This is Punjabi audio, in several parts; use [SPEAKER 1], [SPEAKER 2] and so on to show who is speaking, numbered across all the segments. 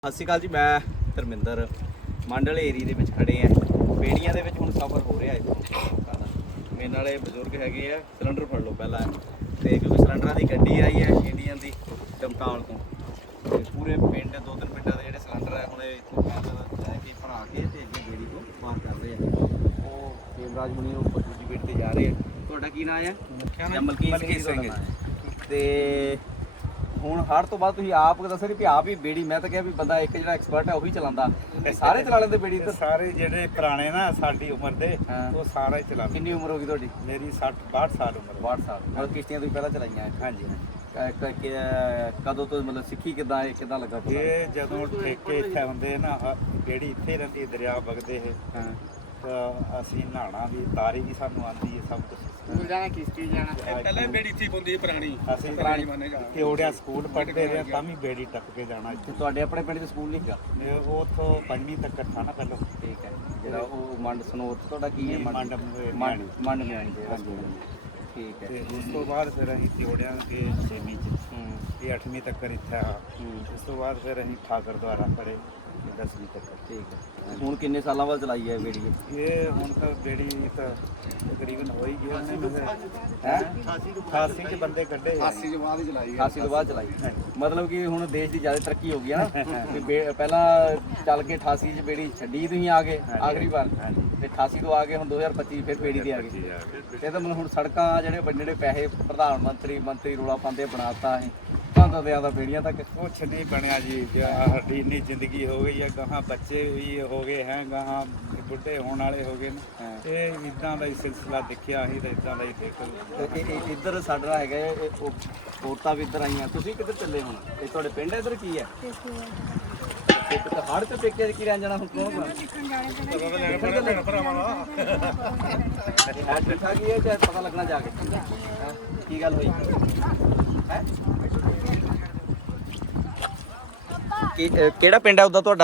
[SPEAKER 1] ਸਤਿ ਸ਼੍ਰੀ ਅਕਾਲ ਜੀ। ਮੈਂ ਧਰਮਿੰਦਰ ਮੰਡਲ ਏਰੀਏ ਦੇ ਵਿੱਚ ਖੜੇ ਆ। ਬੇੜੀਆਂ ਦੇ ਵਿੱਚ ਹੁਣ ਸਫ਼ਰ ਹੋ ਰਿਹਾ ਇੱਥੋਂ ਦਾ। ਮੇਰੇ ਨਾਲ ਇਹ ਬਜ਼ੁਰਗ ਹੈਗੇ ਆ। ਸਿਲੰਡਰ ਫੜ ਲਓ ਪਹਿਲਾਂ, ਤੇ ਕਿਉਂਕਿ ਸਿਲੰਡਰਾਂ ਦੀ ਗੱਡੀ ਆਈ ਹੈ ਇੰਡੀਅਨ ਦੀ ਚਮਕਾਲ ਤੋਂ, ਤੇ ਪੂਰੇ ਪਿੰਡ 2-3 ਪਿੰਡਾਂ ਦੇ ਜਿਹੜੇ ਸਿਲੰਡਰ ਹੈ ਹੁਣ ਇੱਥੋਂ ਪੈਦਲ ਲੈ ਕੇ ਭਰਾ ਕੇ ਤੇ ਅੱਗੇ ਬੇੜੀ ਤੋਂ ਪਾਰ ਕਰ ਰਹੇ ਆ। ਉਹ ਖੇਮਰਾਜ ਹੁਣੀ ਉਹ ਦੂਜੀ ਬੇੜੀ ਤੇ ਜਾ ਰਹੇ ਆ। ਤੁਹਾਡਾ ਕੀ ਨਾਮ ਹੈ? ਮਲਕੀਤ ਸਿੰਘ। ਤੇ ਹੁਣ ਹੜ ਤੋਂ ਬਾਅਦ ਤੁਸੀਂ ਆਪ ਦੱਸਿਆ ਕਿ ਆਪ ਹੀ ਬੇੜੀ, ਮੈਂ ਤਾਂ ਕਿਹਾ ਵੀ ਬੰਦਾ ਇੱਕ ਜਿਹੜਾ ਐਕਸਪਰਟ ਹੈ ਉਹੀ ਚਲਾਉਂਦਾ, ਸਾਰੇ ਚਲਾ ਲੈਂਦੇ ਬੇੜੀ ਤਾਂ?
[SPEAKER 2] ਸਾਰੇ ਜਿਹੜੇ ਪੁਰਾਣੇ ਨਾ ਸਾਡੀ ਉਮਰ ਦੇ ਉਹ ਸਾਰਾ ਹੀ ਚਲਾਉਂਦੇ।
[SPEAKER 1] ਕਿੰਨੀ ਉਮਰ ਹੋ ਗਈ ਤੁਹਾਡੀ?
[SPEAKER 2] ਮੇਰੀ 62 ਸਾਲ ਉਮਰ।
[SPEAKER 1] 62 ਸਾਲ। ਮਤਲਬ ਕਿਸ਼ਤੀਆਂ ਤੁਸੀਂ ਪਹਿਲਾਂ ਚਲਾਈਆਂ?
[SPEAKER 2] ਹਾਂਜੀ।
[SPEAKER 1] ਕਦੋਂ ਤੋਂ ਮਤਲਬ ਸਿੱਖੀ ਕਿੱਦਾਂ, ਇਹ ਕਿੱਦਾਂ ਲੱਗਾ?
[SPEAKER 2] ਇਹ ਜਦੋਂ ਠੇਕੇ ਇੱਥੇ ਹੁੰਦੇ ਨਾ, ਬੇੜੀ ਇੱਥੇ ਰਹਿੰਦੀ, ਦਰਿਆ ਵਗਦੇ ਇਹ, ਅਸੀਂ ਨਹਾਉਣਾ ਵੀ, ਤਾਰੀ ਵੀ ਸਾਨੂੰ ਆਉਂਦੀ ਹੈ, ਸਭ ਕੁਝ
[SPEAKER 3] ਜਾਣਾ ਕਿਸ਼ਤੀ ਜਾਣਾ। ਪਹਿਲਾਂ ਬੇੜੀ ਇੱਥੇ ਹੁੰਦੀ ਪੁਰਾਣੀ।
[SPEAKER 2] ਅਸੀਂ ਪੁਰਾਣੀ ਤਿਉੜਿਆ ਸਕੂਲ ਪੜ੍ਹਦੇ ਰਹੇ ਤਾਂ ਵੀ ਬੇੜੀ ਟੱਪ ਕੇ ਜਾਣਾ।
[SPEAKER 1] ਤੁਹਾਡੇ ਆਪਣੇ ਪਿੰਡ ਦੇ ਸਕੂਲ ਨਹੀਂ ਹੈਗਾ?
[SPEAKER 2] ਉਹ ਉੱਥੋਂ 5ਵੀਂ ਤੱਕ ਥਾ ਨਾ ਪਹਿਲਾਂ।
[SPEAKER 1] ਠੀਕ ਹੈ। ਜਿਹੜਾ ਉਹ ਮੰਡ ਸਨੋਰ ਤੁਹਾਡਾ ਕੀ ਹੈ?
[SPEAKER 2] ਮੰਡ
[SPEAKER 1] ਮਿਆਣੀ ਦੇ। ਹਾਂਜੀ। ਠੀਕ ਹੈ।
[SPEAKER 2] ਤੇ ਉਸ ਤੋਂ ਬਾਅਦ ਫਿਰ ਅਸੀਂ ਤਿਉੜਿਆਂ ਦੇ 6ਵੀਂ ਚ, ਇਹ 8ਵੀਂ ਤੱਕ ਇੱਥੇ ਆ। ਉਸ ਤੋਂ ਬਾਅਦ ਫਿਰ ਅਸੀਂ ਠਾਕਰ ਦੁਆਰਾ ਪੜ੍ਹੇ 10ਵੀਂ ਤੱਕ। ਠੀਕ ਹੈ। ਹੁਣ ਕਿੰਨੇ ਸਾਲਾਂ ਬਾਅਦ ਚਲਾਈ ਹੈ ਬੇੜੀ? ਇਹ ਹੁਣ ਤਾਂ ਬੇੜੀ ਤਾਂ ਤਕਰੀਬਨ ਹੋ ਹੀ ਗਿਆ ਹੈ। 88 ਚ ਬੰਦੇ ਕੱਢੇ,
[SPEAKER 3] 80 ਤੋਂ ਬਾਅਦ ਹੀ ਚਲਾਈ।
[SPEAKER 1] 80 ਤੋਂ ਬਾਅਦ ਚਲਾਈ। ਮਤਲਬ ਕਿ ਹੁਣ ਦੇਸ਼ ਦੀ ਜ਼ਿਆਦਾ ਤਰੱਕੀ ਹੋ ਗਈ ਹੈ ਨਾ। ਵੀ ਪਹਿਲਾਂ ਚੱਲ ਕੇ 88 ਚ ਬੇੜੀ ਛੱਡੀ ਤੁਸੀਂ ਆ ਗਏ ਆਖਰੀ ਵਾਰ, ਤੇ 88 ਤੋਂ ਆ ਕੇ ਹੁਣ 2025 ਫਿਰ ਬੇੜੀ ਤੇ ਆ ਗਏ। ਇਹ ਤਾਂ ਹੁਣ ਸੜਕਾਂ ਜਿਹੜੇ ਪੈਸੇ ਪ੍ਰਧਾਨ ਮੰਤਰੀ ਰੌਲਾ ਪਾਉਂਦੇ ਬਣਾਤਾ ਅਸੀਂ ਤਾਂ ਦਾ ਬੇੜੀਆਂ ਤੱਕ
[SPEAKER 2] ਕੁਛ ਨਹੀਂ ਬਣਿਆ ਜੀ। ਸਾਡੀ ਇੰਨੀ ਜ਼ਿੰਦਗੀ ਹੋ ਗਈ ਹੈ, ਗਾਹਾਂ ਬੱਚੇ ਵੀ ਹੋ ਗਏ ਹੈ, ਗਾਹਾਂ ਬੁੱਢੇ ਹੋਣ ਵਾਲੇ ਹੋ ਗਏ ਨੇ। ਇਹ ਇਦਾਂ ਦਾ ਹੀ ਸਿਲਸਿਲਾ ਦੇਖਿਆ ਅਸੀਂ, ਤਾਂ ਇਦਾਂ ਦਾ ਹੀ ਦੇਖ।
[SPEAKER 1] ਇੱਧਰ ਸਾਡਾ ਹੈਗਾ ਉਹ ਔਰਤਾਂ ਵੀ ਇੱਧਰ ਆਈਆਂ। ਤੁਸੀਂ ਕਿੱਧਰ ਚੱਲੇ ਹੁਣ? ਇਹ ਤੁਹਾਡੇ ਪਿੰਡ ਇੱਧਰ ਕੀ ਹੈ? ਹੜ ਤੇ ਪੇਕੇ ਕੀ ਰਹਿ ਜਾਣਾ ਹੁਣ? ਕੌਣ ਠੀਕ ਠਾਕ ਹੀ ਹੈ ਜਾਂ ਪਤਾ ਲੱਗਣਾ ਜਾ ਕੇ ਕੀ ਗੱਲ ਹੋਈ ਹੈ? ਕਿਹੜਾ ਪਿੰਡ ਹੈ ਉਹਦਾ ਤੁਹਾਡਾ?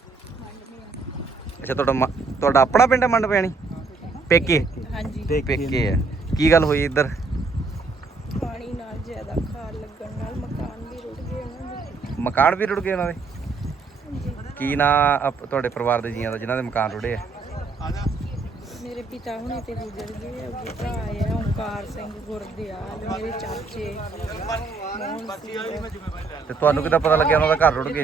[SPEAKER 1] ਅੱਛਾ, ਤੁਹਾਡਾ ਆਪਣਾ ਪਿੰਡ ਹੈ ਮੰਡ ਪਿਆਣੀ? ਪੇਕੇ?
[SPEAKER 4] ਹਾਂਜੀ।
[SPEAKER 1] ਪੇਕੇ ਹੈ। ਕੀ ਗੱਲ ਹੋਈ ਇੱਧਰ?
[SPEAKER 4] ਪਾਣੀ ਨਾਲ ਜ਼ਿਆਦਾ ਖਾਰ ਲੱਗਣ ਨਾਲ ਮਕਾਨ ਵੀ ਰੁੜ ਗਏ ਉਹਨਾਂ ਦੇ।
[SPEAKER 1] ਮਕਾਨ ਵੀ ਰੁੜ ਗਏ ਉਹਨਾਂ ਦੇ? ਕੀ ਨਾਂ ਤੁਹਾਡੇ ਪਰਿਵਾਰ ਦੇ ਜੀਆਂ ਦਾ ਜਿਨ੍ਹਾਂ ਦੇ ਮਕਾਨ ਰੁੜੇ ਆ?
[SPEAKER 4] ਮੇਰੇ ਪਿਤਾ ਹੁਣੇ ਤੇ ਗੁਜ਼ਰ ਗਏ। ਅੱਗੇ ਭਰਾ ਆ ਓਮਕਾਰ ਸਿੰਘ, ਗੁਰਦਿਆਲ, ਮੇਰੇ ਚਾਚੇ।
[SPEAKER 1] ਤੇ ਤੁਹਾਨੂੰ ਕਿੱਦਾਂ ਪਤਾ ਲੱਗਿਆ ਉਹਨਾਂ ਦਾ ਘਰ ਰੁੜ ਗਏ?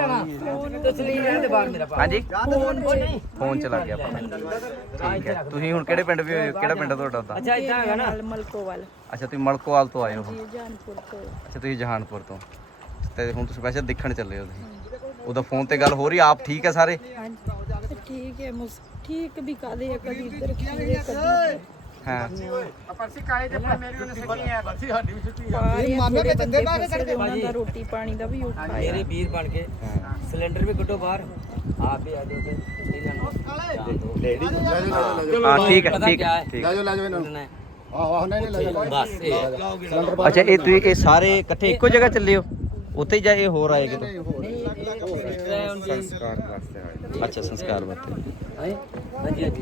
[SPEAKER 1] ਹਾਂਜੀ, ਫੋਨ ਚ ਲੱਗ ਗਿਆ ਪਤਾ। ਠੀਕ ਹੈ। ਤੁਸੀਂ ਹੁਣ ਕਿਹੜੇ ਪਿੰਡ ਕਿਹੜਾ ਪਿੰਡ ਹੈ ਤੁਹਾਡਾ?
[SPEAKER 4] ਅੱਛਾ, ਇਦਾਂ ਹੈਗਾ ਨਾ, ਮਲਕੋਵਾਲ।
[SPEAKER 1] ਅੱਛਾ, ਤੁਸੀਂ ਮਲਕੋਵਾਲ ਤੋਂ ਆਏ ਹੋ?
[SPEAKER 4] ਜਹਾਨਪੁਰ ਤੋਂ।
[SPEAKER 1] ਅੱਛਾ, ਤੁਸੀਂ ਜਹਾਨਪੁਰ ਤੋਂ। ਤੇ ਹੁਣ ਤੁਸੀਂ ਵੈਸੇ ਦੇਖਣ ਚੱਲੇ ਹੋ? ਤੁਸੀਂ ਉਹਦਾ ਫੋਨ ਤੇ ਗੱਲ ਹੋ ਰਹੀ? ਆਪ ਠੀਕ ਹੈ ਸਾਰੇ?
[SPEAKER 4] ਹਾਂਜੀ ਠੀਕ ਹੈ। ਠੀਕ ਵੀ ਕਾਦੇ ਆ, ਕਦੀ ਇੱਧਰ ਖੀਰੇ ਕਦੀ
[SPEAKER 1] ਹਾਂ।
[SPEAKER 3] ਪਰਸੀ ਕਾਲੇ ਦੇ ਪਰ ਮੇਰੀ ਉਹਨੇ ਸੱਚੀ ਹੈ। ਪਰਸੀ ਸਾਡੀ ਵੀ ਛੁੱਟੀ
[SPEAKER 4] ਹੈ। ਮਾਮੇ ਕੇ ਚੰਦੇ ਬਾਹਰ ਕੱਢਦੇ, ਉਹਨਾਂ ਦਾ ਰੋਟੀ ਪਾਣੀ ਦਾ ਵੀ ਔਖਾ ਹੈ।
[SPEAKER 5] ਮੇਰੇ ਵੀਰ ਬਣ ਕੇ ਸਿਲੰਡਰ ਵੀ ਕੱਢੋ ਬਾਹਰ, ਆਪ ਵੀ ਆ ਜਾਓ ਤੇ
[SPEAKER 1] ਹਾਂ, ਠੀਕ ਹੈ। ਠੀਕ ਹੈ।
[SPEAKER 3] ਲੈ ਜਾਓ ਇਹਨਾਂ। ਆਹੋ ਨਹੀਂ ਲੈ ਜਾਓ
[SPEAKER 5] ਬਸ ਇਹ
[SPEAKER 1] ਅੱਛਾ, ਇਹ ਤੁਸੀਂ ਇਹ ਸਾਰੇ ਇਕੱਠੇ ਇੱਕੋ ਜਗ੍ਹਾ ਚੱਲੇ ਹੋ? ਉੱਥੇ ਜਾ ਇਹ ਹੋਰ ਆਏ ਕਿਤੇ?
[SPEAKER 2] ਸੰਸਕਾਰ ਵਾਸਤੇ ਆਏ।
[SPEAKER 1] ਅੱਛਾ, ਸੰਸਕਾਰ ਵਾਸਤੇ।
[SPEAKER 5] ਹਾਂਜੀ।